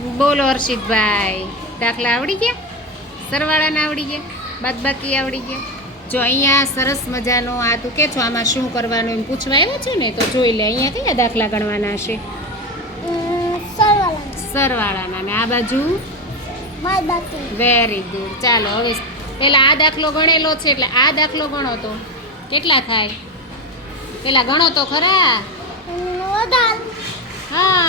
બોલો હર્ષિતભાઈ. દાખલા આવડી ગયા? સરવાળાના આવડી ગયા? બાદબાકી આવડી ગયા? જો અહીંયા સરસ મજાનો આ તું કે છો આમાં શું કરવાનું એમ પૂછવા આવ્યો છો ને તો જોઈ લે અહીંયા કયા દાખલા ગણવાના હશે? સરવાળા સરવાળાના. ને આ બાજુ? વેરી ગુડ ચાલો હવે પેલા આ દાખલો ગણેલો છે એટલે આ દાખલો ગણો તો. કેટલા થાય? પેલા ગણો તો ખરા? હા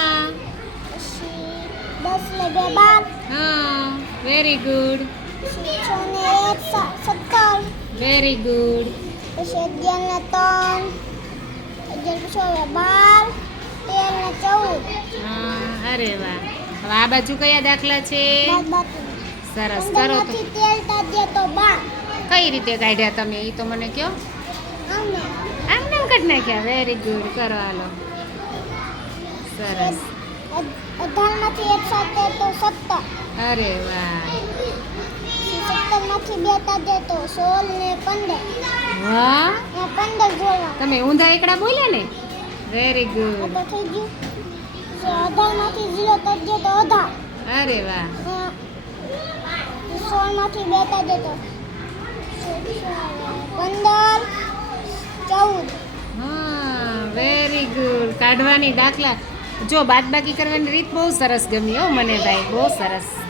દસ બાર હા વેરી ગુડ એક સત્તર વેરી ગુડ પછી અગિયાર ને ત્રણ અગિયાર પછી હવે બાર તેર ને ચૌદ હા અરે વાહ. હવે આ બાજુ કયા દાખલા છે? સરસ કરો તો. તેલ તાજે તો બાર કઈ રીતે કાઢ્યા તમે? એ તો મને કહો આમ નામ કાઢી નાખ્યા. વેરી ગુડ કરો હાલો. સરસ. અઢારમાંથી એક સાથે તો સત્તર અરે વાહ. સત્તરમાંથી બે તાજે તો સોળ ને પંદર. વાહ. પંદર જોડવા તમે ઊંધા એકડા બોલ્યા ને? વેરી ગુડ તો થઈ ગયું. અઢારમાંથી ઝીરો તાજે તો અઢાર અરે વાહ. સોળમાંથી બે તાજે તો. પંદર ચૌદ. હા વેરી ગુડ કાઢવાની દાખલા. જો બાદબાકી કરવાની રીત બહુ સરસ ગમી હો મને ભાઈ બહુ સરસ.